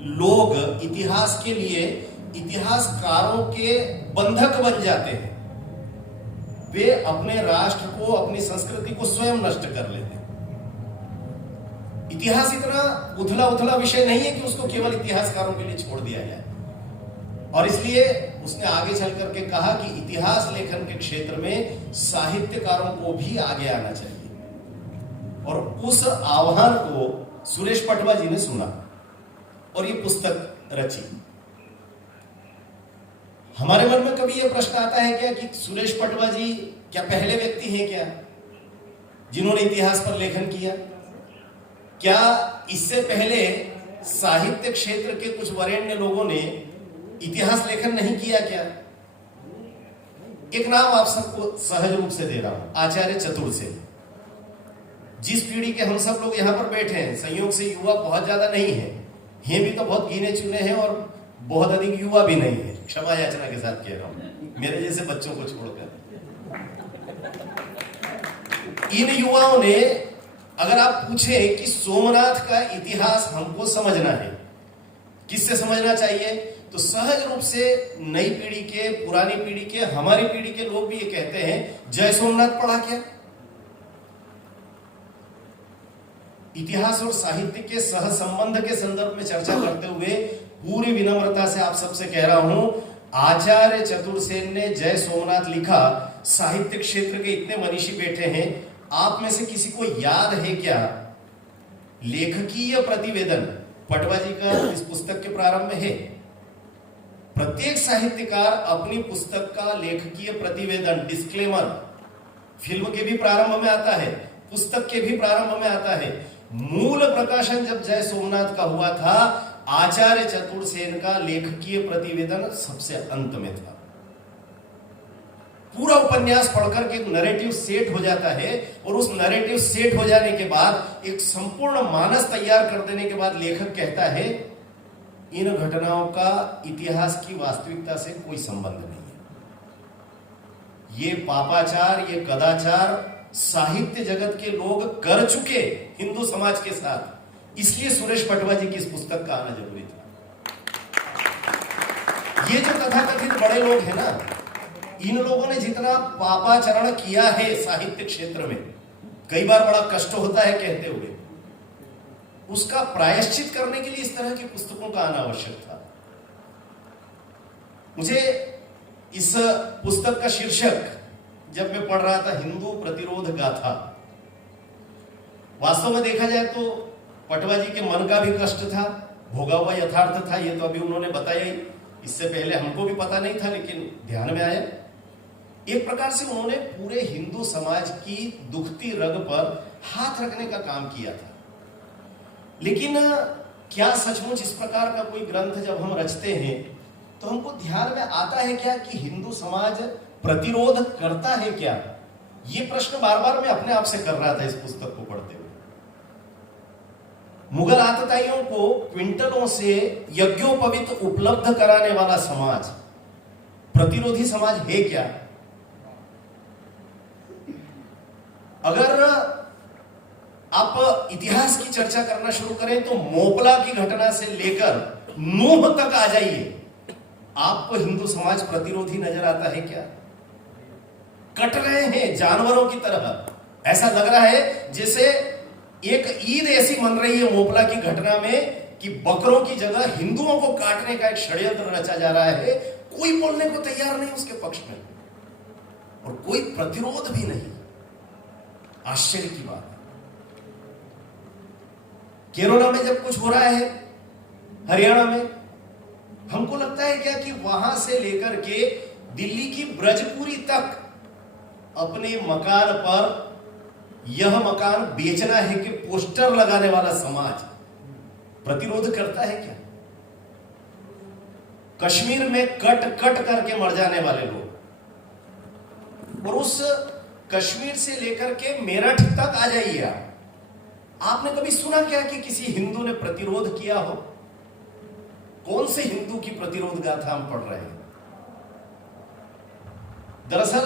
लोग इतिहास के लिए इतिहासकारों के बंधक बन जाते हैं। वे अपने राष्ट्र को, अपनी संस्कृति को स्वयं नष्ट कर लेते हैं। इतिहास इतना उथला उथला विषय नहीं है कि उसको केवल इतिहासकारों के लिए छोड़ दिया जाए। और इसलिए उसने आगे चल करके कहा कि इतिहास लेखन के क्षेत्र में साहित्यकारों को भी आगे आना चाहिए। और उस आह्वान को सुरेश पटवा जी ने सुना और ये पुस्तक रची। हमारे मन में कभी यह प्रश्न आता है क्या कि सुरेश पटवा जी क्या पहले व्यक्ति हैं क्या जिन्होंने इतिहास पर लेखन किया? क्या इससे पहले साहित्य क्षेत्र के कुछ वरेण्य लोगों ने इतिहास लेखन नहीं किया क्या? एक नाम आप सबको सहज रूप से दे रहा हूं, आचार्य चतुरसेन। जिस पीढ़ी के हम सब लोग यहां पर बैठे हैं, संयोग से युवा बहुत ज्यादा नहीं है, हैं भी तो बहुत गिने चुने हैं और बहुत अधिक युवा भी नहीं है, क्षमा याचना के साथ कह रहा हूं, मेरे जैसे बच्चों को छोड़कर। इन युवाओं ने, अगर आप पूछे कि सोमनाथ का इतिहास हमको समझना है, किससे समझना चाहिए, तो सहज रूप से नई पीढ़ी के, पुरानी पीढ़ी के, हमारी पीढ़ी के लोग भी ये कहते हैं, जय सोमनाथ पढ़ा क्या? इतिहास और साहित्य के सह संबंध के संदर्भ में चर्चा करते हुए पूरी विनम्रता से आप सबसे कह रहा हूं, आचार्य चतुरसेन ने जय सोमनाथ लिखा। साहित्य क्षेत्र के इतने मनीषी बैठे हैं, आप में से किसी को याद है क्या लेखकीय प्रतिवेदन पटवा जी का इस पुस्तक के प्रारंभ में है? प्रत्येक साहित्यकार अपनी पुस्तक का लेखकीय प्रतिवेदन, डिस्क्लेमर, फिल्म के भी प्रारंभ में आता है, पुस्तक के भी प्रारंभ में आता है। मूल प्रकाशन जब जय सोमनाथ का हुआ था, आचार्य चतुरसेन का लेखकीय प्रतिवेदन सबसे अंत में था। पूरा उपन्यास पढ़कर के एक नैरेटिव सेट हो जाता है और उस नैरेटिव सेट हो जाने के बाद, एक संपूर्ण मानस तैयार कर देने के बाद लेखक कहता है, इन घटनाओं का इतिहास की वास्तविकता से कोई संबंध नहीं है। ये पापाचार, ये कदाचार साहित्य जगत के लोग कर चुके हिंदू समाज के साथ, इसलिए सुरेश पटवा जी की इस पुस्तक का आना जरूरी था। ये जो तथाकथित बड़े लोग हैं ना, इन लोगों ने जितना पापाचरण किया है साहित्य क्षेत्र में, कई बार बड़ा कष्ट होता है कहते हुए, उसका प्रायश्चित करने के लिए इस तरह की पुस्तकों का आना आवश्यक था। मुझे इस पुस्तक का शीर्षक जब मैं पढ़ रहा था, हिंदू प्रतिरोध गाथा, वास्तव में देखा जाए तो पटवा जी के मन का भी कष्ट था, भोगा हुआ यथार्थ था। ये तो अभी उन्होंने बताया ही, इससे पहले हमको भी पता नहीं था, लेकिन ध्यान में आया। एक प्रकार से उन्होंने पूरे हिंदू समाज की दुखती रग पर हाथ रखने का काम किया था। लेकिन क्या सचमुच इस प्रकार का कोई ग्रंथ जब हम रचते हैं तो हमको ध्यान में आता है क्या कि हिंदू समाज प्रतिरोध करता है क्या? ये प्रश्न बार बार मैं अपने आप से कर रहा था इस पुस्तक को पढ़ते हुए। मुगल आतताइयों को क्विंटलों से यज्ञोपवीत उपलब्ध कराने वाला समाज प्रतिरोधी समाज है क्या? अगर आप इतिहास की चर्चा करना शुरू करें तो मोपला की घटना से लेकर नूह तक आ जाइए, आपको हिंदू समाज प्रतिरोधी नजर आता है क्या? कट रहे हैं जानवरों की तरह। ऐसा लग रहा है जैसे एक ईद ऐसी मन रही है मोपला की घटना में कि बकरों की जगह हिंदुओं को काटने का एक षड्यंत्र रचा जा रहा है। कोई बोलने को तैयार नहीं उसके पक्ष में और कोई प्रतिरोध भी नहीं। आश्चर्य की बात है। केरला में जब कुछ हो रहा है, हरियाणा में, हमको लगता है क्या कि वहां से लेकर के दिल्ली की ब्रजपुरी तक अपने मकान पर यह मकान बेचना है कि पोस्टर लगाने वाला समाज प्रतिरोध करता है क्या? कश्मीर में कट कट करके मर जाने वाले लोग, और उस कश्मीर से लेकर के मेरठ तक आ जाइए आपने कभी सुना क्या कि किसी हिंदू ने प्रतिरोध किया हो? कौन से हिंदू की प्रतिरोध गाथा हम पढ़ रहे हैं? दरअसल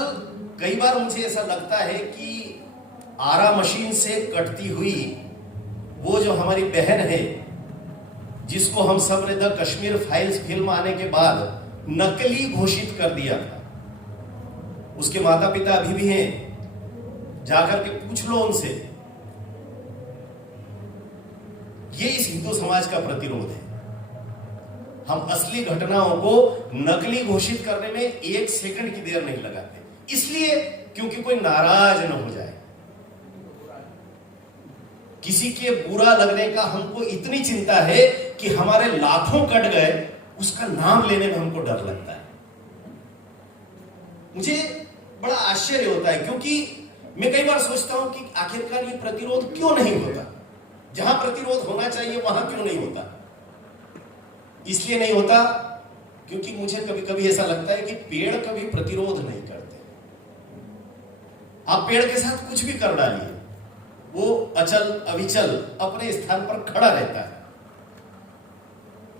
कई बार मुझे ऐसा लगता है कि आरा मशीन से कटती हुई वो जो हमारी बहन है, जिसको हम सब ने द कश्मीर फाइल्स फिल्म आने के बाद नकली घोषित कर दिया था, उसके माता पिता अभी भी हैं, जाकर के पूछ लो उनसे। ये इस हिंदू समाज का प्रतिरोध है। हम असली घटनाओं को नकली घोषित करने में एक सेकंड की देर नहीं लगाते, इसलिए क्योंकि कोई नाराज न हो जाए। किसी के बुरा लगने का हमको इतनी चिंता है कि हमारे लाखों कट गए, उसका नाम लेने में हमको डर लगता है। मुझे बड़ा आश्चर्य होता है, क्योंकि मैं कई बार सोचता हूं कि आखिरकार ये प्रतिरोध क्यों नहीं होता। जहां प्रतिरोध होना चाहिए वहां क्यों नहीं होता। इसलिए नहीं होता क्योंकि मुझे कभी कभी ऐसा लगता है कि पेड़ कभी प्रतिरोध नहीं करते। आप पेड़ के साथ कुछ भी कर डालिए, वो अचल अविचल अपने स्थान पर खड़ा रहता है।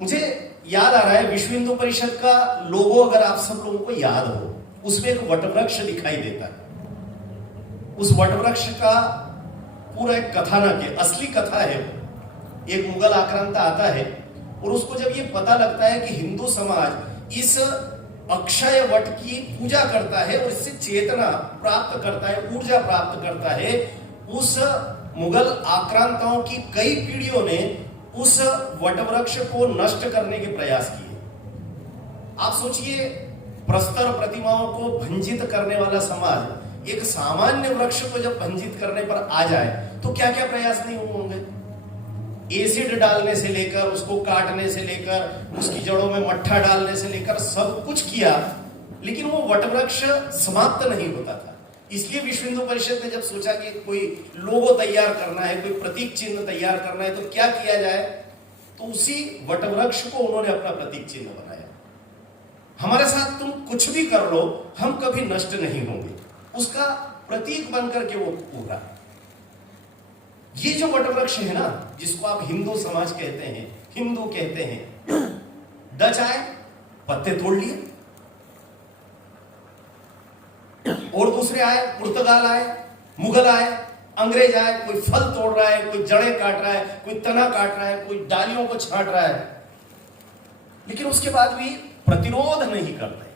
मुझे याद आ रहा है विश्व हिंदू परिषद का लोगो, अगर आप सब लोगों को याद हो, उसमें एक वटवृक्ष दिखाई देता है। उस वटवृक्ष का पूरा एक कथानक है, असली कथा है। एक मुगल आक्रांता आता है और उसको जब ये पता लगता है कि हिंदू समाज इस अक्षय वट की पूजा करता है और इससे चेतना प्राप्त करता है, ऊर्जा प्राप्त करता है, उस मुगल आक्रांताओं की कई पीढ़ियों ने उस वटवृक्ष को नष्ट करने के प्रयास किए। आप सोचिए, प्रस्तर प्रतिमाओं को भंजित करने वाला समाज एक सामान्य वृक्ष को जब भंजित करने पर आ जाए तो क्या क्या प्रयास नहीं होंगे। एसिड डालने से लेकर, उसको काटने से लेकर, उसकी जड़ों में मट्ठा डालने से लेकर सब कुछ किया, लेकिन वो वटवृक्ष समाप्त नहीं होता था। इसलिए विश्व हिंदू परिषद ने जब सोचा कि कोई लोगो तैयार करना है, कोई प्रतीक चिन्ह तैयार करना है, तो क्या किया जाए, तो उसी वटवृक्ष को उन्होंने अपना प्रतीक चिन्ह बनाया। हमारे साथ तुम कुछ भी कर लो, हम कभी नष्ट नहीं होंगे, उसका प्रतीक बनकर के वो उभरा। ये जो वटवृक्ष है ना, जिसको आप हिंदू समाज कहते हैं, हिंदू कहते हैं, डच आए, पत्ते तोड़ लिए, और दूसरे आए, पुर्तगाल आए, मुगल आए, अंग्रेज आए, कोई फल तोड़ रहा है, कोई जड़ें काट रहा है, कोई तना काट रहा है, कोई डालियों को छांट रहा है, लेकिन उसके बाद भी प्रतिरोध नहीं करते।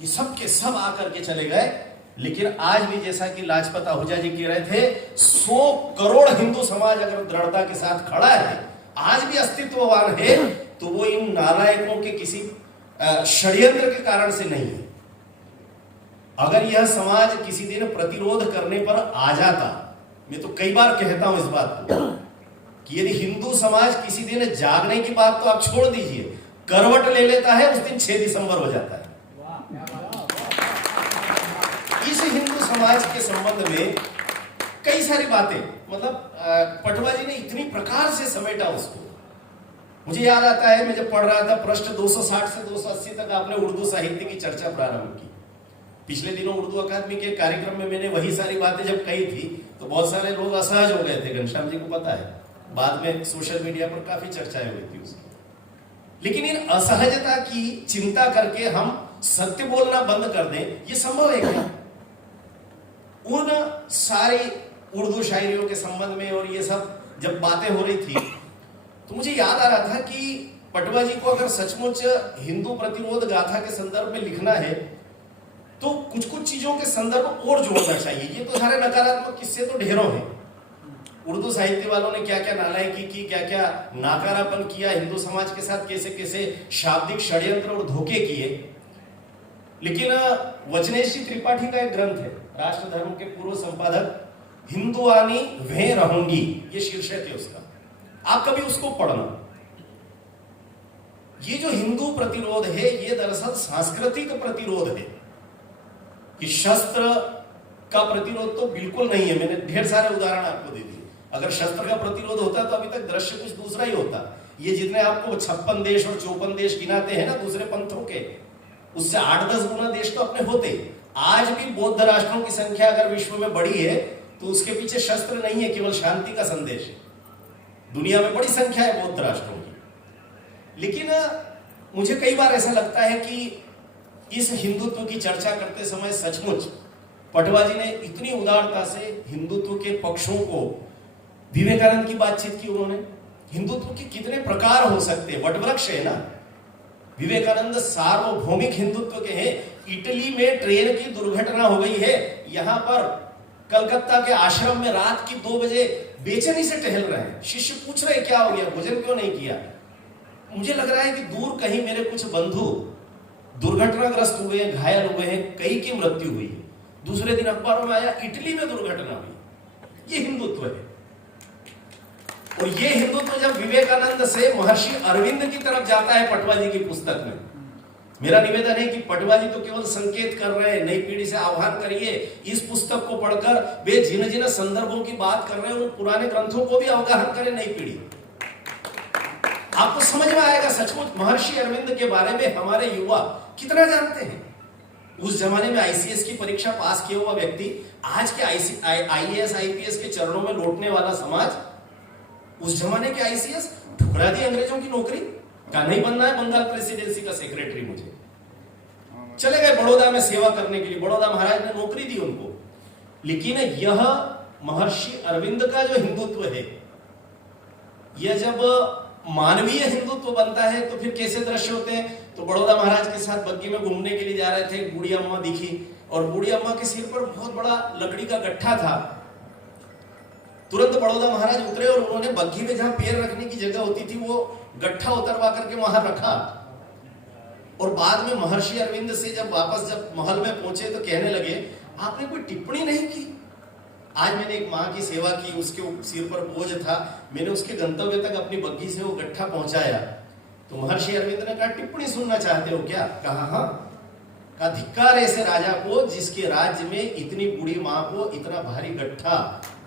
ये सब के सब आकर के चले गए। लेकिन आज भी, जैसा कि लाजपत आहूजा जी कह रहे थे, 100 करोड़ हिंदू समाज अगर दृढ़ता के साथ खड़ा है, आज भी अस्तित्ववान है, तो वो इन नालायकों के किसी षड्यंत्र के कारण से नहीं है। अगर यह समाज किसी दिन प्रतिरोध करने पर आ जाता, मैं तो कई बार कहता हूं इस बात को, कि यदि हिंदू समाज किसी दिन जागने की बात तो आप छोड़ दीजिए, करवट ले लेता है, उस दिन 6 दिसंबर हो जाता है। इस हिंदू समाज के संबंध में कई सारी बातें, मतलब पटवा जी ने इतनी प्रकार से समेटा उसको। मुझे याद आता है, मैं जब पढ़ रहा था, पृष्ठ 260 से 280 तक आपने उर्दू साहित्य की चर्चा प्रारंभ की। पिछले दिनों उर्दू अकादमी के कार्यक्रम में मैंने वही सारी बातें जब कही थी, तो बहुत सारे लोग असहज हो गए थे, घनश्याम जी को पता है। बाद में सोशल मीडिया पर काफी चर्चाएं हुई थी उसकी। लेकिन इन असहजता की चिंता करके हम सत्य बोलना बंद कर दें, ये संभव है क्या? उन सारी उर्दू शायरियों के संबंध में और ये सब जब बातें हो रही थी, तो मुझे याद आ रहा था कि पटवा जी को अगर सचमुच हिंदू प्रतिरोध गाथा के संदर्भ में लिखना है, तो कुछ कुछ चीजों के संदर्भ और जोड़ना चाहिए। ये तो सारे नकारात्मक किस्से तो ढेरों हैं। उर्दू साहित्य वालों ने क्या क्या नालायकी की, क्या क्या नाकारापन किया हिंदू समाज के साथ, कैसे कैसे शाब्दिक षड्यंत्र और धोखे किए। लेकिन वचनेश जी त्रिपाठी का एक ग्रंथ है, राष्ट्र धर्म के पूर्व संपादक, हिंदुआनी वे रहूंगी, ये शीर्षक है उसका, आप कभी उसको पढ़ना। ये जो हिंदू प्रतिरोध है, ये दरअसल सांस्कृतिक प्रतिरोध है, कि शस्त्र का प्रतिरोध तो बिल्कुल नहीं है। मैंने ढेर सारे उदाहरण आपको दे दिए। अगर शस्त्र का प्रतिरोध होता तो अभी तक दृश्य कुछ दूसरा ही होता। ये जितने आपको 56 देश और 54 देश गिनाते हैं ना दूसरे पंथों के, उससे 8-10 गुना देश तो अपने होते। आज भी बौद्ध राष्ट्रों की संख्या अगर विश्व में बढ़ी है, तो उसके पीछे शस्त्र नहीं है, केवल शांति का संदेश है। दुनिया में बड़ी संख्या है बौद्ध राष्ट्रों की। लेकिन मुझे कई बार ऐसा लगता है कि इस हिंदुत्व की चर्चा करते समय सचमुच पटवा जी ने इतनी उदारता से हिंदुत्व के पक्षों को, विवेकानंद की बातचीत की उन्होंने, हिंदुत्व के कितने प्रकार हो सकते हैं, वटवृक्ष है ना। विवेकानंद सार्वभौमिक हिंदुत्व के हैं। इटली में ट्रेन की दुर्घटना हो गई है, यहां पर कलकत्ता के आश्रम में रात की 2 बजे बेचैनी से टहल रहे हैं। शिष्य पूछ रहे क्या हो गया, भोजन क्यों नहीं किया। मुझे लग रहा है कि दूर कहीं मेरे कुछ बंधु दुर्घटनाग्रस्त हुए हैं, घायल हुए हैं, कई की मृत्यु हुई है। दूसरे दिन अखबारों में आया इटली में दुर्घटना हुई। ये हिंदुत्व है। और ये हिंदुत्व जब विवेकानंद से महर्षि अरविंद की तरफ जाता है पटवा जी की पुस्तक में, मेरा निवेदन है कि पटवा जी तो केवल संकेत कर रहे हैं, नई पीढ़ी से आह्वान करिए इस पुस्तक को पढ़कर वे जिन जिन संदर्भों की बात कर रहे हैं उन पुराने ग्रंथों को भी अवगाहन करें नई पीढ़ी। आपको समझ में आएगा सचमुच महर्षि अरविंद के बारे में हमारे युवा कितना जानते हैं। उस जमाने में आईसीएस की परीक्षा पास किया हुआ व्यक्ति आज के आईएएस आईपीएस के चरणों में लौटने वाला समाज, उस जमाने के आईसीएस ठुकरा दी अंग्रेजों की नौकरी का, नहीं बनना है बंगाल प्रेसिडेंसी का सेक्रेटरी मुझे, चले गए बड़ौदा में सेवा करने के लिए। बड़ौदा महाराज ने नौकरी दी उनको। लेकिन यह महर्षि अरविंद का जो हिंदुत्व है, यह जब मानवीय हिंदुत्व बनता है तो फिर कैसे दृश्य होते हैं। तो बड़ौदा महाराज के साथ बग्गी में घूमने के लिए जा रहे थे, बूढ़ी अम्मा दिखी और बूढ़ी अम्मा के सिर पर बहुत बड़ा लकड़ी का गट्ठा था। तुरंत बड़ौदा महाराज उतरे और उन्होंने बग्घी में जहां पैर रखने की जगह होती थी वो गट्ठा उतरवा करके वहां रखा। और बाद में महर्षि अरविंद से जब महल में पहुंचे तो कहने लगे आपने कोई टिप्पणी नहीं की। आज मैंने एक मां की सेवा की, उसके सिर पर बोझ था, मैंने उसके गंतव्य तक अपनी बग्घी से वो गट्ठा पहुंचाया। तो महर्षि अरविंद ने कहा टिप्पणी सुनना चाहते हो क्या। कहा हाँ। का धिक्कार ऐसे राजा को जिसके राज्य में इतनी बूढ़ी मां को इतना भारी गट्ठा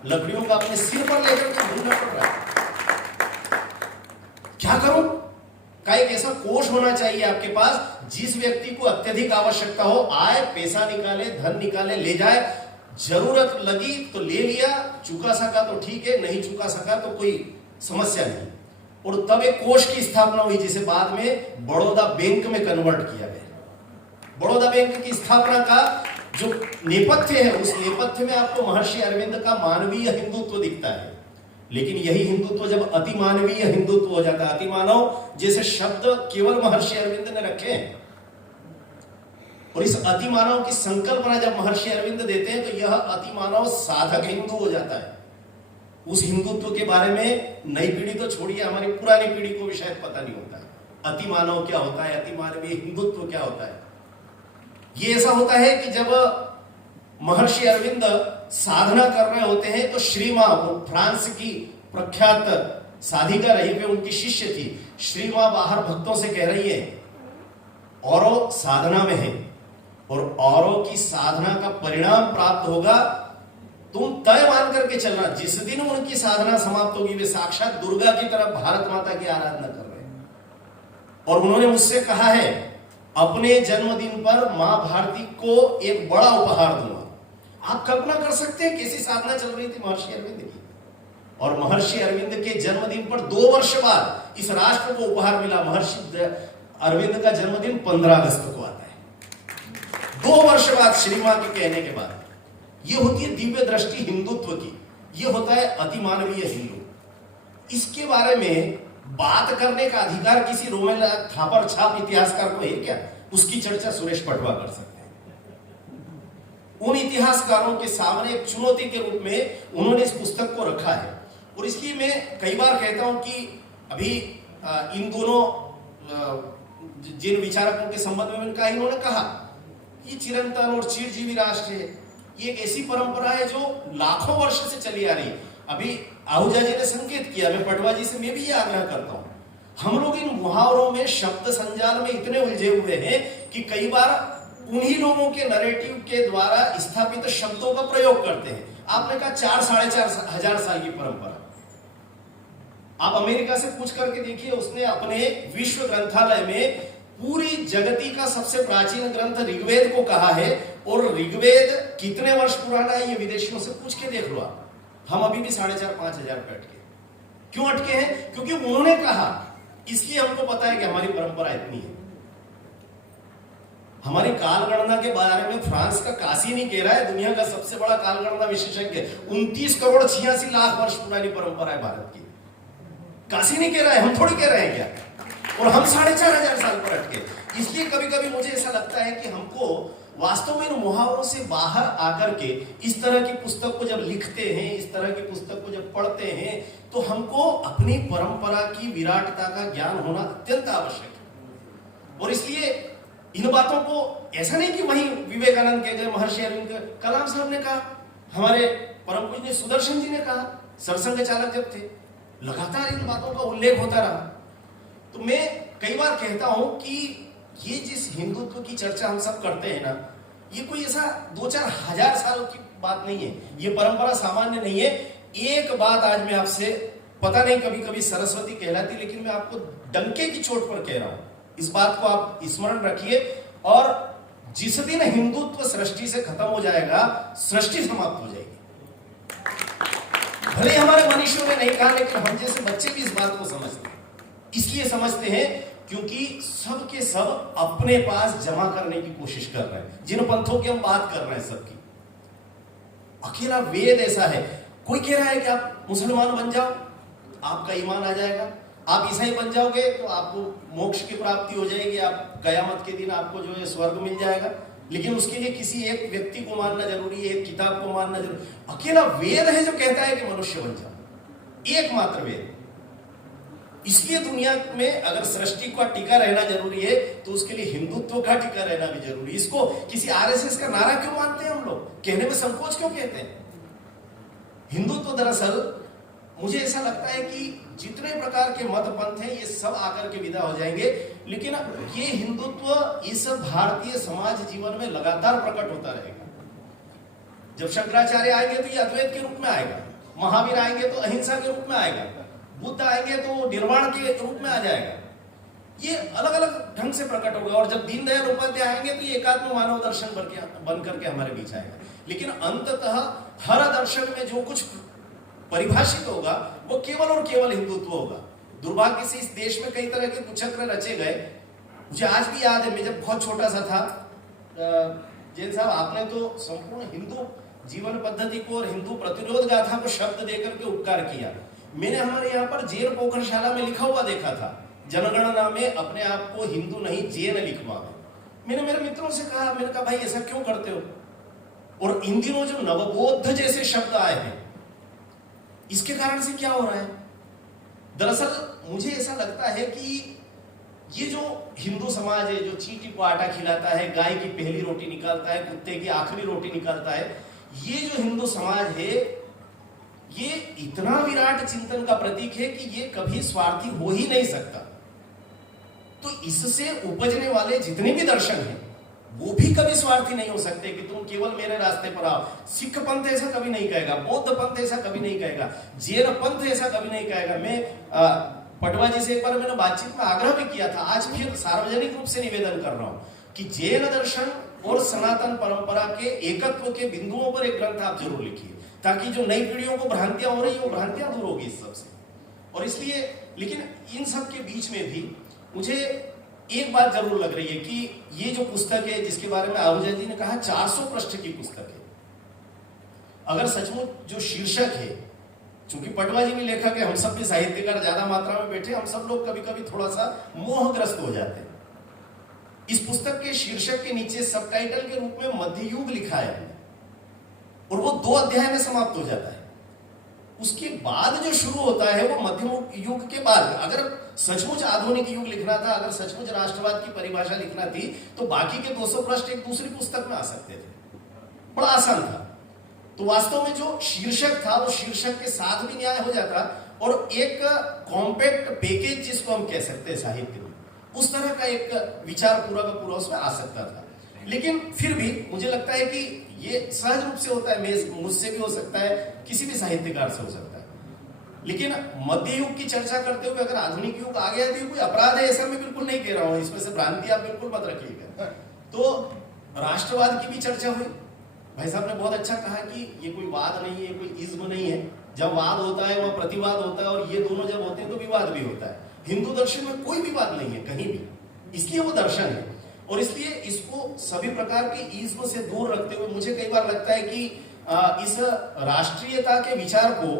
लकड़ियों का अपने सिर पर लेकर के घूमना पड़ रहा है। क्या करूं। का एक ऐसा कोष होना चाहिए आपके पास जिस व्यक्ति को अत्यधिक आवश्यकता हो, आए पैसा निकाले, धन निकाले, ले जाए, जरूरत लगी तो ले लिया, चुका सका तो ठीक है, नहीं चुका सका तो कोई समस्या नहीं। और तब एक कोष की स्थापना हुई जिसे बाद में बड़ौदा बैंक में कन्वर्ट किया गया। बड़ौदा बैंक की स्थापना का जो नेपथ्य है, उस नेपथ्य में आपको महर्षि अरविंद का मानवीय हिंदुत्व दिखता है। लेकिन यही हिंदुत्व जब अति मानवीय हिंदुत्व हो जाता है, अति मानव जैसे शब्द केवल महर्षि अरविंद ने रखे हैं, और इस अति मानव की संकल्पना जब महर्षि अरविंद देते हैं तो यह अति मानव साधक हिंदू हो जाता है। उस हिंदुत्व के बारे में नई पीढ़ी तो छोड़िए, हमारी पुरानी पीढ़ी को भी शायद पता नहीं होता है अति मानव क्या होता है, अति मानवीय हिंदुत्व क्या होता है। ये ऐसा होता है कि जब महर्षि अरविंद साधना कर रहे होते हैं तो श्री मां, वो फ्रांस की प्रख्यात साधिका रही हुई उनकी शिष्य थी, श्री मां बाहर भक्तों से कह रही है औरों साधना में है और औरों की साधना का परिणाम प्राप्त होगा, तुम तय मान करके चलना। जिस दिन उनकी साधना समाप्त होगी वे साक्षात दुर्गा की तरफ भारत माता की आराधना कर रहे हैं। और उन्होंने मुझसे कहा है अपने जन्मदिन पर मां भारती को एक बड़ा उपहार दूंगा। आप कल्पना कर सकते हैं कैसी साधना चल रही थी महर्षि अरविंद की। और महर्षि अरविंद के जन्मदिन पर 2 वर्ष बाद इस राष्ट्र को उपहार मिला। महर्षि अरविंद का जन्मदिन 15 अगस्त को आता है, 2 वर्ष बाद श्री मां के कहने के बाद। यह होती है दिव्य दृष्टि हिंदुत्व की, यह होता है अतिमानवीय हिंदू। इसके बारे में बात करने का अधिकार किसी रोमेला थापर छाप इतिहासकार को है क्या? उसकी चर्चा सुरेश पटवा कर सकते हैं। उन इतिहासकारों के सामने एक चुनौती के रूप में उन्होंने इस पुस्तक को रखा है। और इसलिए मैं कई बार कहता हूं कि अभी इन दोनों जिन विचारकों के संबंध में इन्होंने कहा ये चिरंतन और चिरजीवी राष्ट्र है, ये एक ऐसी परंपरा है जो लाखों वर्ष से चली आ रही है। अभी आहूजा जी ने संकेत किया, मैं पटवा जी से मैं भी ये आग्रह करता हूं, हम लोग इन मुहावरों में शब्द संजाल में इतने उलझे हुए हैं कि कई बार उन्हीं लोगों के नरेटिव के द्वारा स्थापित शब्दों का प्रयोग करते हैं। आपने कहा 4-4.5 हजार साल की परंपरा, आप अमेरिका से पूछ करके देखिए, उसने अपने विश्व ग्रंथालय में पूरी जगती का सबसे प्राचीन ग्रंथ ऋग्वेद को कहा है। और ऋग्वेद कितने वर्ष पुराना है ये विदेशियों से पूछ के देख लो आप। हम अभी भी 4.5-5 हजार पे अटके। क्यों अटके हैं? क्योंकि उन्होंने कहा, इसलिए हमको पता है कि हमारी परंपरा इतनी है। हमारी कालगणना के बारे में फ्रांस का काशी नहीं कह रहा है, दुनिया का सबसे बड़ा कालगणना विशेषज्ञ 29 करोड़ 86 लाख वर्ष पुरानी परंपरा है भारत की। काशी नहीं कह रहा है, हम थोड़ी कह रहे हैं क्या, और हम 4,500 साल पर अटके। इसलिए कभी कभी मुझे ऐसा लगता है कि हमको वास्तव में इन मुहावरों से बाहर आकर के इस तरह की पुस्तक को जब लिखते हैं, इस तरह की पुस्तक को जब पढ़ते हैं, तो हमको अपनी परंपरा की विराटता का ज्ञान होना अत्यंत आवश्यक है। और इसलिए इन बातों को ऐसा नहीं कि वही विवेकानंद कह गए, महर्षि अरविंद, कलाम साहब ने कहा, हमारे परम पूज्य सुदर्शन जी ने कहा, सरसंघ चालक जब थे, लगातार इन बातों का उल्लेख होता रहा। तो मैं कई बार कहता हूं कि ये जिस हिंदुत्व की चर्चा हम सब करते हैं ना, ये कोई ऐसा 2-4 हजार साल की बात नहीं है, ये परंपरा सामान्य नहीं है। एक बात आज मैं आपसे, पता नहीं कभी कभी सरस्वती कहलाती, लेकिन मैं आपको डंके की चोट पर कह रहा हूं, इस बात को आप स्मरण रखिए। और जिस दिन हिंदुत्व सृष्टि से खत्म हो जाएगा, सृष्टि समाप्त हो जाएगी। भले हमारे मनुष्यों ने नहीं कहा, लेकिन हम जैसे बच्चे भी इस बात को समझते हैं। इसलिए समझते हैं क्योंकि सब के सब अपने पास जमा करने की कोशिश कर रहे हैं। जिन पंथों की हम बात कर रहे हैं, सबकी अकेला वेद ऐसा है। कोई कह रहा है कि आप मुसलमान बन जाओ, आपका ईमान आ जाएगा, आप ईसाई बन जाओगे तो आपको मोक्ष की प्राप्ति हो जाएगी, आप कयामत के दिन आपको जो है स्वर्ग मिल जाएगा। लेकिन उसके लिए किसी एक व्यक्ति को मानना जरूरी है, एक किताब को मानना जरूरी। अकेला वेद है जो कहता है कि मनुष्य बन जाओ, एकमात्र वेद। इसलिए दुनिया में अगर सृष्टि का टिका रहना जरूरी है, तो उसके लिए हिंदुत्व का टिका रहना भी जरूरी है। इसको किसी आरएसएस का नारा क्यों मानते हैं हम लोग, कहने में संकोच क्यों कहते हैं? हिंदुत्व दरअसल मुझे ऐसा लगता है कि जितने प्रकार के मत पंथ हैं, ये सब आकर के विदा हो जाएंगे, लेकिन ये हिंदुत्व इस भारतीय समाज जीवन में लगातार प्रकट होता रहेगा। जब शंकराचार्य आएंगे तो ये अद्वैत के रूप में आएगा, महावीर आएंगे तो अहिंसा के रूप में आएगा, बुद्ध आएंगे तो निर्वाण के रूप में आ जाएगा। ये अलग अलग ढंग से प्रकट होगा। और जब दीनदयाल उपाध्याय आएंगे तो ये एकात्म मानव दर्शन बन करके हमारे बीच आएगा। लेकिन अंततः हर दर्शन में जो कुछ परिभाषित होगा वो केवल और केवल हिंदुत्व होगा। दुर्भाग्य से इस देश में कई तरह के कुचक्र रचे गए। मुझे आज भी याद है, मैं जब बहुत छोटा सा था, जैन साहब आपने तो संपूर्ण हिंदू जीवन पद्धति को और हिंदू प्रतिरोध गाथा को शब्द देकर के उपकार किया। मैंने हमारे यहाँ पर जैन पोखरशाला में लिखा हुआ देखा था, जनगणना में अपने आप को हिंदू नहीं जैन लिखवाओ। मैंने मेरे मित्रों से कहा, मैंने कहा भाई ऐसा क्यों करते हो? और इन दिनों जो नवबोध जैसे शब्द आए हैं, इसके कारण से क्या हो रहा है? दरअसल मुझे ऐसा लगता है कि ये जो हिंदू समाज है, जो चींटी को आटा खिलाता है, गाय की पहली रोटी निकालता है, कुत्ते की आखिरी रोटी निकालता है, ये जो हिंदू समाज है, ये इतना विराट चिंतन का प्रतीक है कि ये कभी स्वार्थी हो ही नहीं सकता। तो इससे उपजने वाले जितने भी दर्शन हैं, वो भी कभी स्वार्थी नहीं हो सकते कि तुम केवल मेरे रास्ते पर आओ। सिख पंथ ऐसा कभी नहीं कहेगा, बौद्ध पंथ ऐसा कभी नहीं कहेगा, जैन पंथ ऐसा कभी नहीं कहेगा। मैं पटवा जी से एक बार मैंने बातचीत में आग्रह भी किया था, आज फिर सार्वजनिक रूप से निवेदन कर रहा हूं कि जैन दर्शन और सनातन परंपरा के एकत्व के बिंदुओं पर एक ग्रंथ आप जरूर लिखिए, ताकि जो नई पीढ़ियों को भ्रांतियां हो रही है वो भ्रांतियां दूर होगी इस सबसे। और इसलिए, लेकिन इन सब के बीच में भी मुझे एक बात जरूर लग रही है कि ये जो पुस्तक है, जिसके बारे में आहूजा जी ने कहा 400 पृष्ठ की पुस्तक है, अगर सचमुच जो शीर्षक है, चूंकि पटवा जी भी लेखक है, हम सब भी साहित्यकार ज्यादा मात्रा में बैठे, हम सब लोग कभी कभी थोड़ा सा मोहग्रस्त हो जाते हैं। इस पुस्तक के शीर्षक के नीचे सबटाइटल के रूप में मध्ययुग लिखा है और वो 2 अध्याय में समाप्त हो जाता है। उसके बाद जो शुरू होता है वो मध्य युग के बाद। अगर सचमुच आधुनिक युग लिखना था, अगर सचमुच राष्ट्रवाद की परिभाषा लिखना थी, तो बाकी के 200 पृष्ठ एक दूसरी पुस्तक में आ सकते थे, बड़ा आसान था। तो वास्तव में जो शीर्षक था वो शीर्षक के साथ भी न्याय हो जाता और एक कॉम्पैक्ट पैकेज, जिसको हम कह सकते हैं साहित्य में, उस तरह का एक विचार पूरा का पूरा उसमें आ सकता था। लेकिन फिर भी मुझे लगता है कि ये सहज रूप से होता है, मुझसे भी हो सकता है, किसी भी साहित्यकार से हो सकता है। लेकिन मध्य युग की चर्चा करते हुए अगर आधुनिक युग आ गया तो कोई अपराध है ऐसा मैं बिल्कुल नहीं कह रहा हूं, इसमें से भ्रांति आप बिल्कुल मत रखिएगा। तो राष्ट्रवाद की भी चर्चा हुई, भाई साहब ने बहुत अच्छा कहा कि ये कोई वाद नहीं है, कोई इज्म नहीं है। जब वाद होता है वह प्रतिवाद होता है, और ये दोनों जब होते हैं तो विवाद भी होता है। हिंदू दर्शन में कोई विवाद नहीं है कहीं भी, इसलिए वो दर्शन है। और इसलिए इसको सभी प्रकार के इज्म से दूर रखते हुए मुझे कई बार लगता है कि इस राष्ट्रीयता के विचार को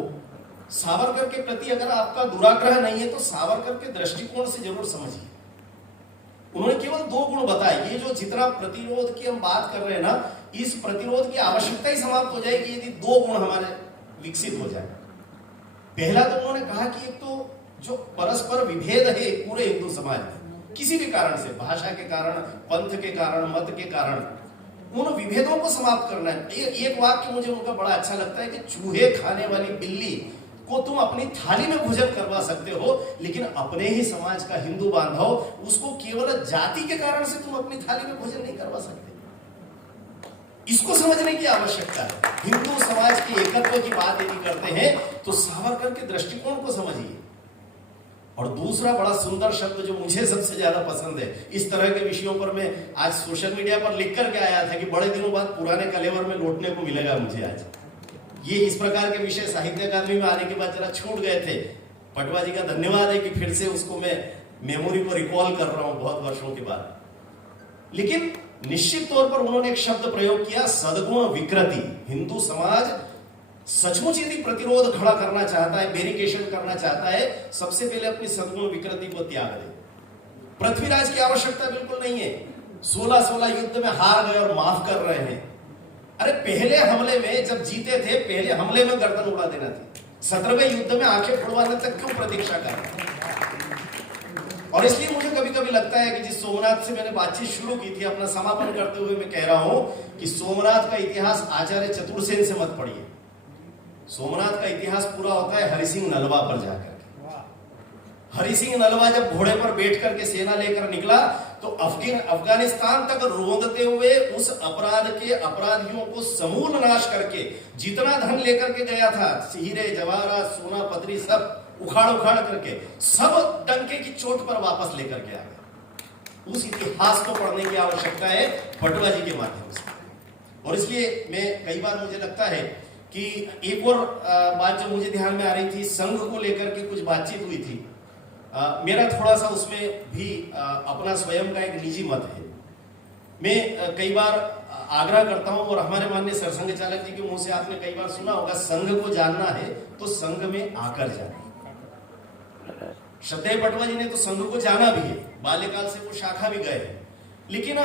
सावरकर के प्रति अगर आपका दुराग्रह नहीं है तो सावरकर के दृष्टिकोण से जरूर समझिए। उन्होंने केवल 2 गुण बताए। ये जो जितना प्रतिरोध की हम बात कर रहे हैं ना, इस प्रतिरोध की आवश्यकता ही समाप्त हो जाएगी यदि 2 गुण हमारे विकसित हो जाए। पहला तो उन्होंने कहा कि एक तो जो परस्पर विभेद है पूरे हिंदू समाज में, किसी भी कारण से, भाषा के कारण, पंथ के कारण, मत के कारण, उन विभेदों को समाप्त करना है। एक वाक्य मुझे उनका बड़ा अच्छा लगता है कि चूहे खाने वाली बिल्ली को तुम अपनी थाली में भोजन करवा सकते हो, लेकिन अपने ही समाज का हिंदू बांधव उसको केवल जाति के कारण से तुम अपनी थाली में भोजन नहीं करवा सकते। इसको समझने की आवश्यकता है। हिंदू समाज के एकत्व की बात यदि करते हैं तो सावरकर के दृष्टिकोण को समझिए। और दूसरा बड़ा सुंदर शब्द जो मुझे सबसे ज्यादा पसंद है, इस तरह के विषयों पर मैं आज सोशल मीडिया पर लिख करके आया था कि बड़े दिनों बाद पुराने कलेवर में लौटने को मिलेगा मुझे आज। ये इस प्रकार के विषय साहित्य अकादमी में आने के बाद जरा छूट गए थे। पटवा जी का धन्यवाद है कि फिर से उसको मैं मेमोरी को रिकॉल कर रहा हूं बहुत वर्षों के बाद। लेकिन निश्चित तौर पर उन्होंने एक शब्द प्रयोग किया, सद्गुण विकृति। हिंदू समाज सचमुच यदि प्रतिरोध खड़ा करना चाहता है, बैरिकेशन करना चाहता है, सबसे पहले अपनी सद्गुण विकृति को त्याग दे। पृथ्वीराज की आवश्यकता बिल्कुल नहीं है। 16 युद्ध में हार गए और माफ कर रहे हैं। अरे पहले हमले में जब जीते थे, पहले हमले में गर्दन उड़ा देना थी। 17वें युद्ध में आंखें फुड़वाने तक क्यों प्रतीक्षा कर रहे हैं? और इसलिए मुझे कभी कभी लगता है कि जिस सोमनाथ से मैंने बातचीत शुरू की थी, अपना समापन करते हुए मैं कह रहा हूं कि सोमनाथ का इतिहास आचार्य चतुर्सेन से मत पढ़िए। सोमनाथ का इतिहास पूरा होता है हरि सिंह नलवा पर जाकर। हरि सिंह नलवा जब घोड़े पर बैठ करके सेना लेकर निकला तो अफगानिस्तान तक रोंदते हुए उस अपराध के अपराधियों को समूल नाश करके जितना धन लेकर के गया था, हीरे जवाहरात, सोना पत्थरी, सब उखाड़ करके सब डंके की चोट पर वापस लेकर के आ गया। उस इतिहास को पढ़ने की आवश्यकता है पटवा जी के माध्यम से। और इसलिए मैं कई बार मुझे लगता है कि एक और बात जो मुझे ध्यान में आ रही थी, संघ को लेकर के कुछ बातचीत हुई थी। मेरा थोड़ा सा उसमें भी अपना स्वयं का एक निजी मत है। मैं कई बार आग्रह करता हूं और हमारे माननीय सरसंघ चालक जी के मुंह से आपने कई बार सुना होगा, संघ को जानना है तो संघ में आकर जाना। श्रद्धेय पटवा जी ने तो संघ को जाना भी है, बाल्यकाल से वो शाखा भी गए, लेकिन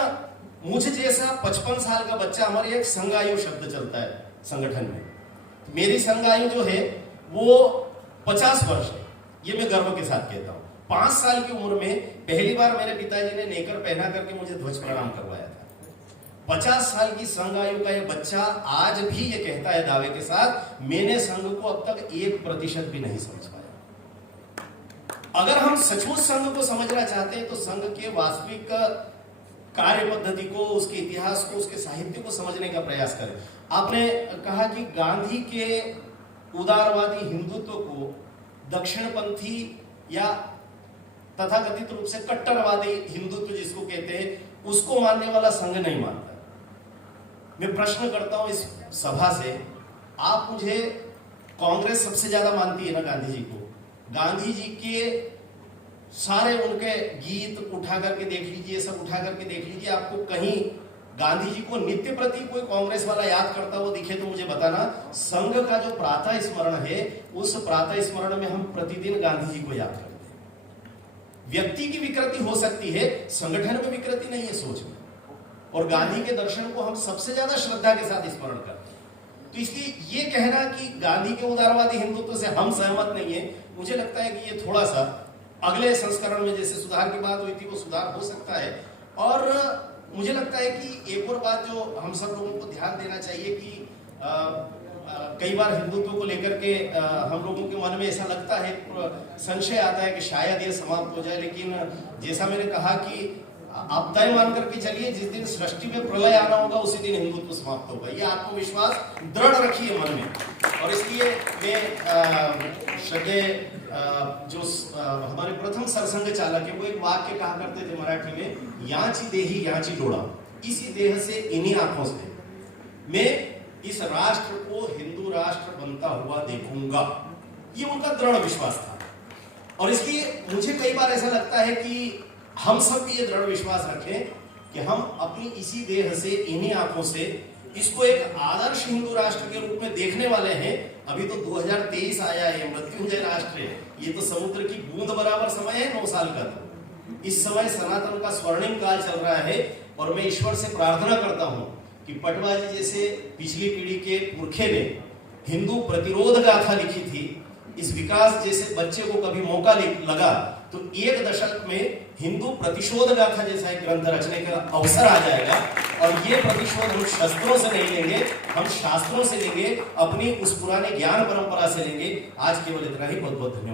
मुझे जैसा 55 साल का बच्चा, हमारे एक संघ आयु शब्द चलता है संगठन में, मेरी संघ आयु जो है वो 50 वर्ष है। ये मैं गर्व के साथ कहता हूं। 5 साल की उम्र में पहली बार मेरे पिताजी ने नेकर पहना करके मुझे ध्वज प्रणाम करवाया था। 50 साल की संघ आयु का ये बच्चा आज भी ये कहता है दावे के साथ, मैंने संघ को अब तक 1% भी नहीं समझ पाया। अगर हम सचमुच संघ को समझना चाहते हैं तो संघ के वास्तविक कार्य पद्धति को, उसके इतिहास को, उसके साहित्य को समझने का प्रयास करें। आपने कहा कि गांधी के उदारवादी हिंदुत्व को दक्षिणपंथी या तथाकथित रूप से कट्टरवादी हिंदुत्व जिसको कहते हैं, उसको मानने वाला संघ नहीं मानता। मैं प्रश्न करता हूं इस सभा से, आप मुझे, कांग्रेस सबसे ज्यादा मानती है ना गांधी जी को। गांधी जी के सारे उनके गीत उठा करके देख लीजिए, सब उठा करके देख लीजिए, आपको कहीं गांधी जी को नित्य प्रति कोई कांग्रेस वाला याद करता हुआ दिखे तो मुझे बताना। संघ का जो प्रातः स्मरण है, उस प्रातः स्मरण में हम प्रतिदिन गांधी जी को याद करते हैं। व्यक्ति की विकृति हो सकती है, संगठन में विकृति नहीं है सोच में। और गांधी के दर्शन को हम सबसे ज्यादा श्रद्धा के साथ स्मरण करते हैं। तो इसलिए ये कहना कि गांधी के उदारवादी हिंदुत्व से हम सहमत नहीं है, मुझे लगता है कि ये थोड़ा सा अगले संस्करण में जैसे सुधार की बात हुई थी वो सुधार हो सकता है। और मुझे लगता है कि एक और बात जो हम सब लोगों को ध्यान देना चाहिए कि कई बार हिंदुत्व को लेकर के हम लोगों के मन में ऐसा लगता है, संशय आता है कि शायद ये समाप्त हो जाए। लेकिन जैसा मैंने कहा कि आप तय मान करके चलिए, जिस दिन सृष्टि में प्रलय आना होगा उसी दिन हिंदुत्व समाप्त होगा। ये आत्मविश्वास दृढ़ रखिए मन में। और इसलिए मैं श्रद्धेय जो हमारे प्रथम सरसंघ चालक है, वो एक वाक्य कहा करते थे मराठी में, यांची देही यांची डोळा, इसी देह से, इन्हीं आंखों से मैं इस राष्ट्र को हिंदू राष्ट्र बनता हुआ देखूंगा। ये उनका दृढ़ विश्वास था। और इसलिए मुझे कई बार ऐसा लगता है कि हम सब भी ये दृढ़ विश्वास रखें कि हम अपनी इसी देह से, इन्हीं आंखों से इसको एक आदर्श हिंदू राष्ट्र के रूप में देखने वाले हैं। अभी तो 2023 आया है, मृत्युंजय राष्ट्र है, ये तो समुद्र की बूंद बराबर समय है 9 साल का। तो इस समय सनातन का स्वर्णिम काल चल रहा है और मैं ईश्वर से प्रार्थना करता हूं कि पटवा जी जैसे पिछली पीढ़ी के पुरखे ने हिंदू प्रतिरोध गाथा लिखी थी, इस विकास जैसे बच्चे को कभी मौका लगा तो 1 दशक में हिंदू प्रतिशोध गाथा जैसा एक ग्रंथ रचने का अवसर आ जाएगा। और ये प्रतिशोध हम शस्त्रों से नहीं लेंगे, हम शास्त्रों से लेंगे, अपनी उस पुराने ज्ञान परंपरा से लेंगे। आज केवल इतना ही, बहुत बहुत धन्यवाद।